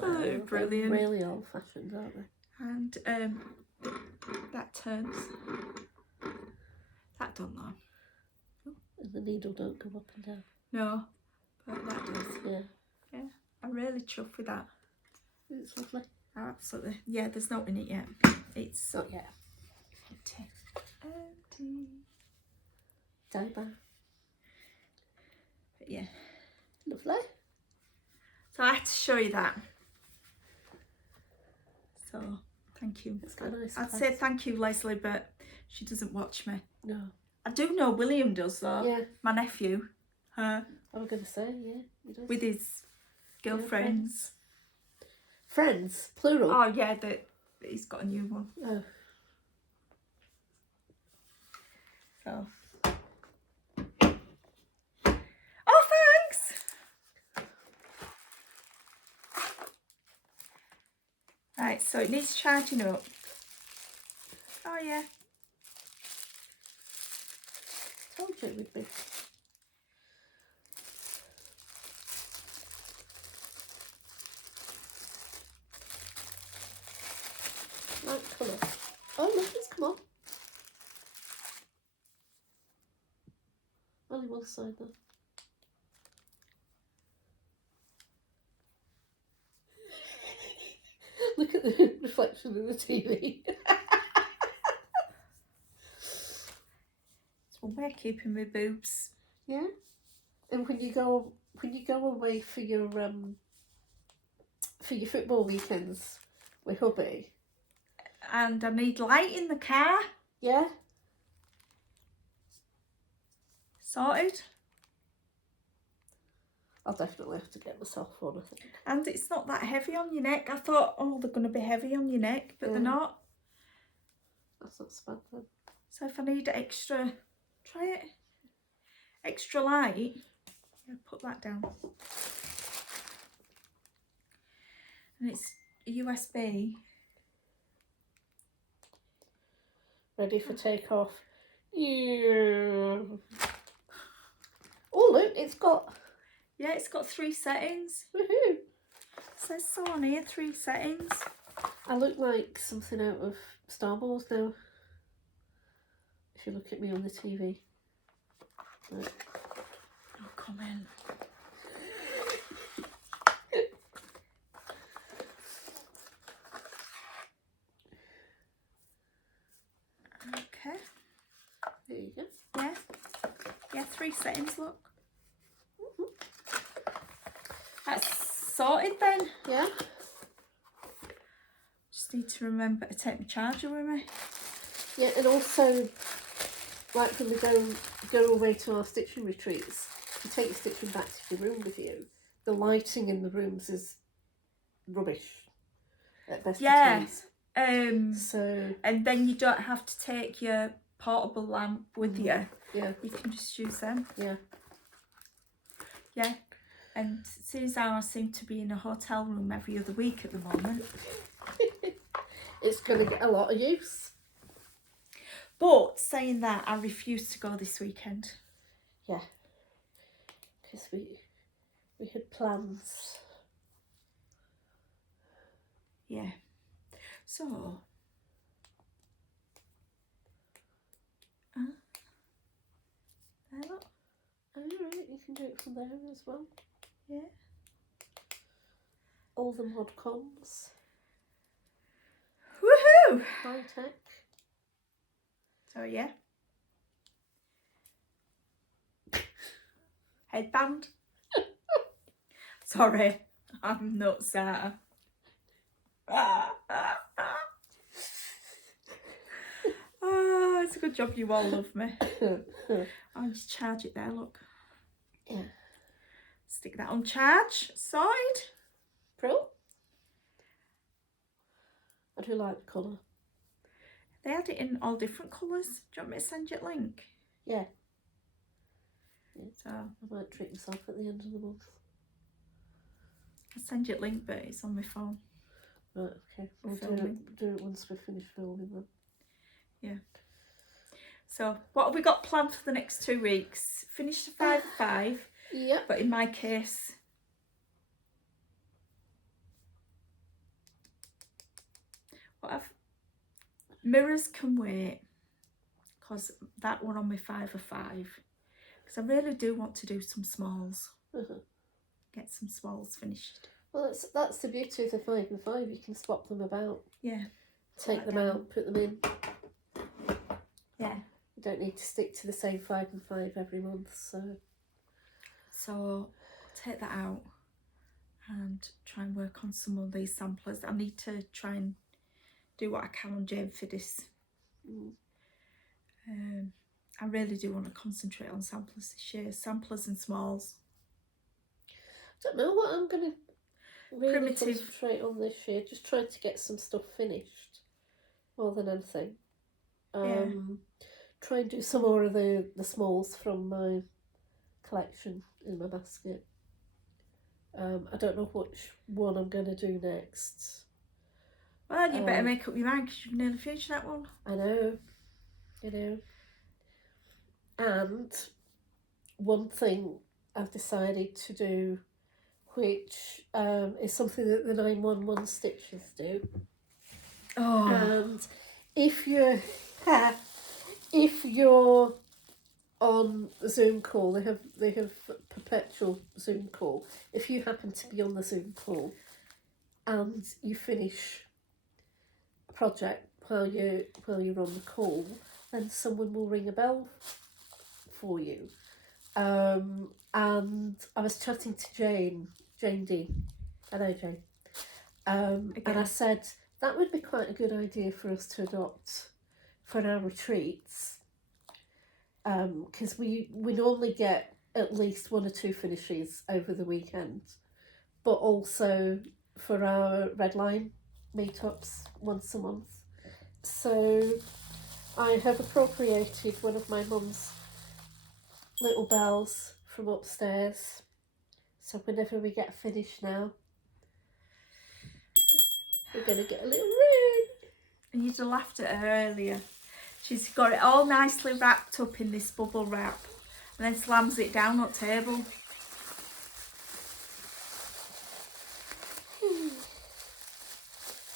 Absolutely Wow, brilliant. they're really old fashioned, aren't they? And that turns. That don't know. And the needle don't go up and down. No, but that does. Yeah. Yeah, I'm really chuffed with that. It's lovely. Absolutely. Yeah, there's no in it yet. It's Not yet. empty. Empty. Die bar. But yeah. Lovely. So I had to show you that. So thank you. It's got a nice I'd place. say thank you, Leslie, but she doesn't watch me. No. I do know William does though. Yeah. My nephew. I was going to say, yeah. He does. with his girlfriends. Friends? Plural? Oh yeah, he's got a new one. Oh. So. Oh, thanks. Right, so it needs charging up. Oh yeah. Told you it would be. Right colour. Oh look, it's come on. Only one side though. Look at the reflection of the TV. So we're keeping my boobs. Yeah. And when you go away for your football weekends with hubby. And I need light in the car. Yeah. Sorted. I'll definitely have to get myself one, I think. And it's not that heavy on your neck. I thought, oh, they're going to be heavy on your neck, but they're Yeah. not. That's not so bad then. So if I need extra, try it. Extra light. Yeah, put that down. And it's a USB. Ready for takeoff. Yeah. Oh look, it's got. Yeah, it's got 3 settings. Woohoo! It says so on here, 3 settings. I look like something out of Star Wars now. If you look at me on the TV. Right. Oh, come in. Okay. There you go. Yeah. Yeah, 3 settings, look. That's sorted then. Yeah. Just need to remember to take my charger with me. Yeah, and also, like when we go away to our stitching retreats, you take your stitching back to your room with you. The lighting in the rooms is rubbish at best of Yeah. times. So and then you don't have to take your portable lamp with you. yeah, You can just use them. yeah. Yeah. And seeing as how I seem to be in a hotel room every other week at the moment. It's going to get a lot of use. But saying that, I refuse to go this weekend. Yeah. Because we had plans. Yeah. So. There, look. Oh, right, you can do it from there as well. Yeah. All the mod cons. Woohoo! High tech. So yeah. Headband. Sorry, I'm nuts out. Oh, it's a good job you all love me. I'll just charge it there, look. Yeah. Stick that on charge. Sorted. Pro. I do like the colour. They had it in all different colours. Do you want me to send you a link? Yeah. So I might treat myself at the end of the month. I'll send you a link, but it's on my phone. Right, okay. We'll filming. do it once we've finished filming them. So what have we got planned for the next 2 weeks? Finish the 5 of 5. Yep. But in my case, mirrors can wait, because that one on my 5 of 5. Because I really do want to do some smalls. Get some smalls finished. Well, that's the beauty of the 5 and 5. You can swap them about. Yeah. Take them out, put them in. Yeah. You don't need to stick to the same 5 and 5 every month. So take that out and try and work on some of these samplers. I need to try and do what I can on Jane for this. I really do want to concentrate on samplers this year. Samplers and smalls. I don't know what I'm going to really concentrate on this year. Just trying to get some stuff finished more than anything. Try and do some more of the smalls from my collection in my basket. I don't know which one I'm going to do next. Well, you better make up your mind, because you've nearly finished that one. I know. And one thing I've decided to do, which is something that the 911 stitches do. Oh. And if you're on the Zoom call, they have perpetual Zoom call. If you happen to be on the Zoom call and you finish a project while you're on the call, then someone will ring a bell for you. And I was chatting to Jane D. Hello, Jane. And I said that would be quite a good idea for us to adopt for our retreats. Because we normally get at least 1 or 2 finishes over the weekend, but also for our red line meetups once a month. So I have appropriated one of my mum's little bells from upstairs. So whenever we get finished now, we're going to get a little ring. And you'd have laughed at her earlier. She's got it all nicely wrapped up in this bubble wrap and then slams it down on the table.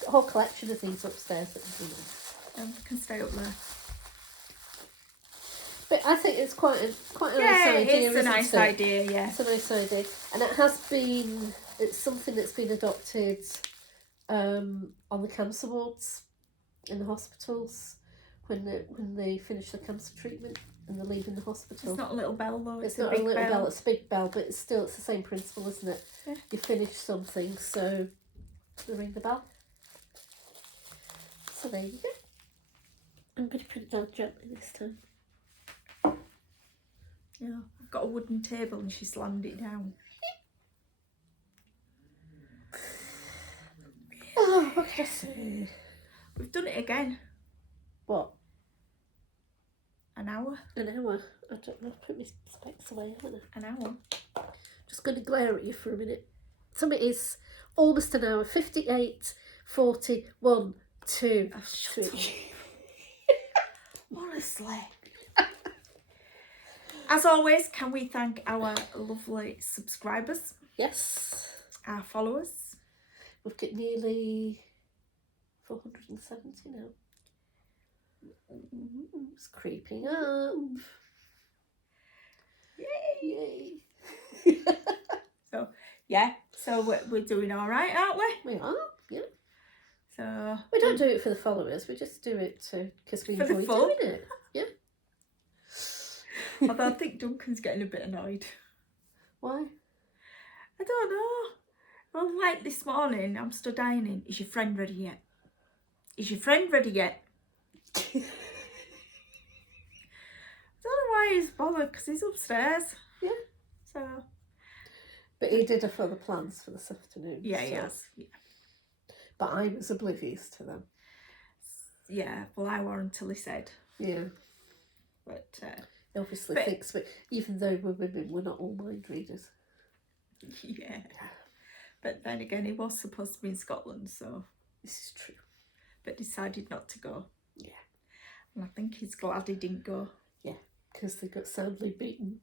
Got a whole collection of these upstairs that we Can stay up there. But I think it's quite a nice idea. It's a nice idea, yeah. It's a nice idea. And it's something that's been adopted on the cancer wards in the hospitals when they finish the cancer treatment and they're leaving the hospital. It's not a little bell though, it's not a little bell, it's a big bell, but it's the same principle, isn't it? Yeah. You finish something, so they ring the bell. So there you go. I'm going to put it down gently this time. Yeah, I've got a wooden table and she slammed it down. Oh, what can I say? We've done it again. What? An hour. An hour? I don't know, I've put my specs away, haven't I? An hour. Just going to glare at you for a minute. So it is almost an hour. 58, 40, 1, 2, 3. Honestly. As always, can we thank our lovely subscribers? Yes. Our followers. We've got nearly 470 now. It's creeping up. Yay! So we're doing all right, aren't we? We are, yeah. So we don't do it for the followers. We just do it because we enjoy doing it. Yeah. Although I think Duncan's getting a bit annoyed. Why? I don't know. Well, like this morning, I'm stood ironing. Is your friend ready yet? Is your friend ready yet? I don't know why he's bothered, because he's upstairs. Yeah. So. But he did have other plans for this afternoon. Yeah, he has. Yeah. But I was oblivious to them. Yeah, well, I were until he said. Yeah. But he obviously thinks even though we're women, we're not all mind readers. Yeah. But then again, he was supposed to be in Scotland, so. This is true. but decided not to go. Yeah. And I think he's glad he didn't go. Yeah, because they got soundly beaten.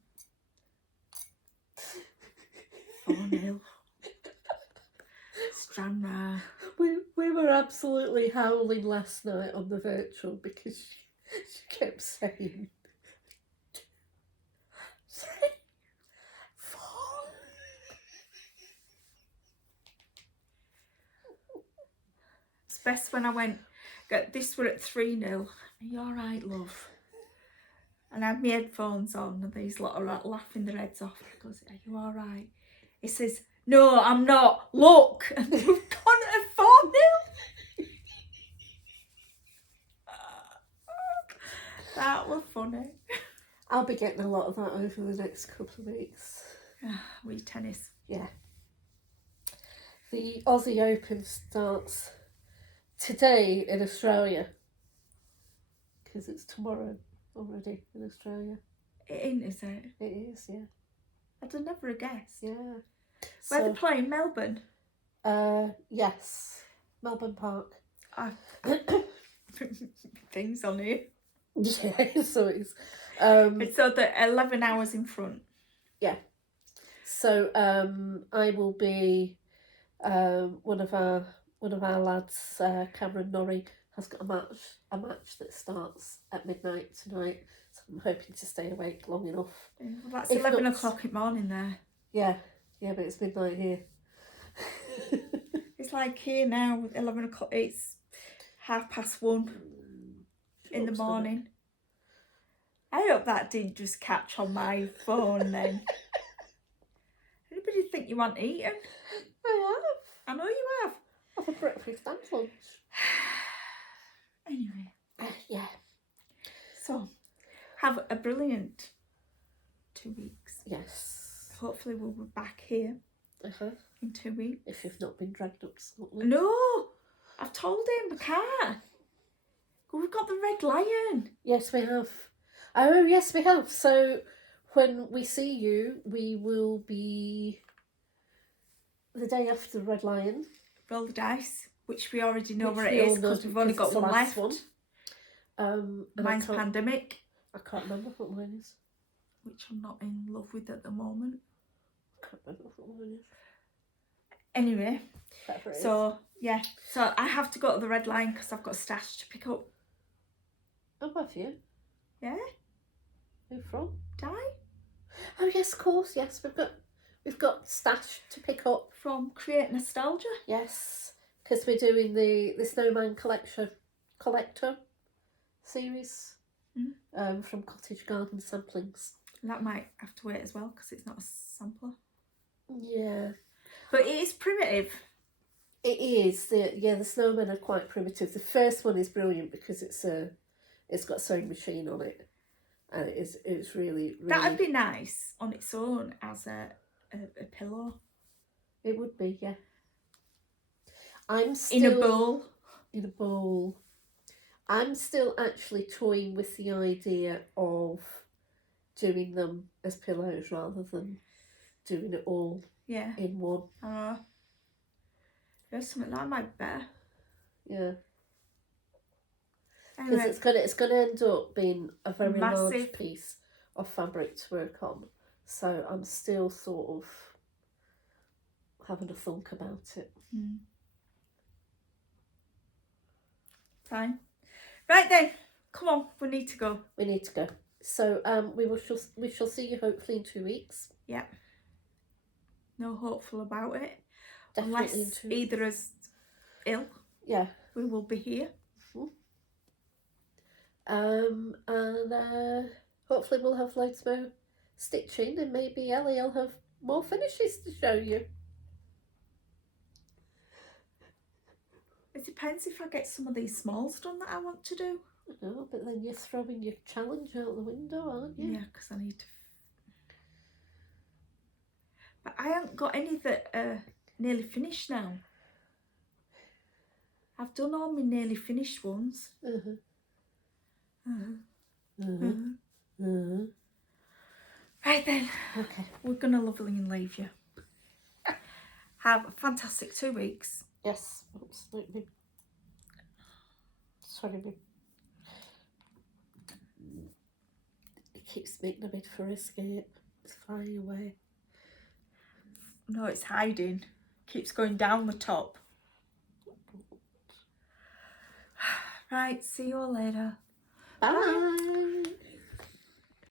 4-0. Stranraer. We were absolutely howling last night on the virtual because she kept saying 2, 3, 4. It's best when I went, this were at 3-0. Are you alright, love? And I had my headphones on and these lot are laughing their heads off. He goes, are you alright? He says, no, I'm not. Look. And we've gone at 4-0. That was funny. I'll be getting a lot of that over the next couple of weeks. We tennis. Yeah. The Aussie Open starts today in Australia. Because it's tomorrow already in Australia. It ain't, is it? It is, yeah. I'd have never guessed. Yeah. Where they playing? Melbourne? Yes. Melbourne Park. Things on here. Yeah, so it's It's so they're 11 hours in front. Yeah. So I will be one of our lads, Cameron Norrie, has got a match that starts at midnight tonight. So I'm hoping to stay awake long enough. Well, that's If 11 not- o'clock in the morning there. Yeah, but it's midnight here. It's like here now, 11 o'clock, it's 1:30 in the morning. I hope that didn't just catch on my phone then. Anybody think you want eaten? I I know you have. have. Have a breakfast and lunch. Anyway, Yeah. so have a brilliant 2 weeks. Yes. Hopefully we'll be back here Uh-huh. in 2 weeks. If you've not been dragged up to Scotland. No, I've told him we can't. We've got the Red Lion. Yes, we have. Oh, yes, we have. So when we see you, we will be the day after Red Lion. Roll the dice, which we already know Which where it we all is know because we've only got because it's the one last left. one. And Mine's Pandemic, I can't remember what mine is. which I'm not in love with at the moment. I can't remember what mine is. Anyway, Whatever it is. so yeah, so I have to go to the Red Lion because I've got a stash to pick up. Oh, have you? Yeah, Who from? Di Oh, yes, of course. Yes, we've got stash to pick up. from Create Nostalgia. Yes, because we're doing the Snowman Collector series from Cottage Garden Samplings. And that might have to wait as well because it's not a sampler. Yeah. But it is primitive. It is. The snowmen are quite primitive. The first one is brilliant because it's got a sewing machine on it, and it's really. That'd be nice on its own as a pillow. It would be, yeah. I'm still In a bowl. In a bowl. I'm still actually toying with the idea of doing them as pillows rather than doing it all Yeah. in one. There's something that might be better. Yeah. Anyway, Because it's gonna end up being a very large Massive. piece of fabric to work on. So I'm still sort of having a thunk about it. Fine. Right then, come on, we need to go. We need to go. So we shall see you hopefully in 2 weeks. Yeah. No hopeful about it. Definitely in Unless 2 weeks. either is ill, Yeah. we will be here. And hopefully we'll have loads more stitching, and maybe Ellie will have more finishes to show you. It depends if I get some of these smalls done that I want to do. No, but then you're throwing your challenge out the window, aren't you? Yeah, because I need to. But I haven't got any that are nearly finished now. I've done all my nearly finished ones. Right then, Okay. we're going to lovely and leave you. Have a fantastic 2 weeks. Yes, absolutely. Sorry, me. It keeps making a bid for escape. It's flying away. No, it's hiding. Keeps going down the top. Right, see you all later. Bye.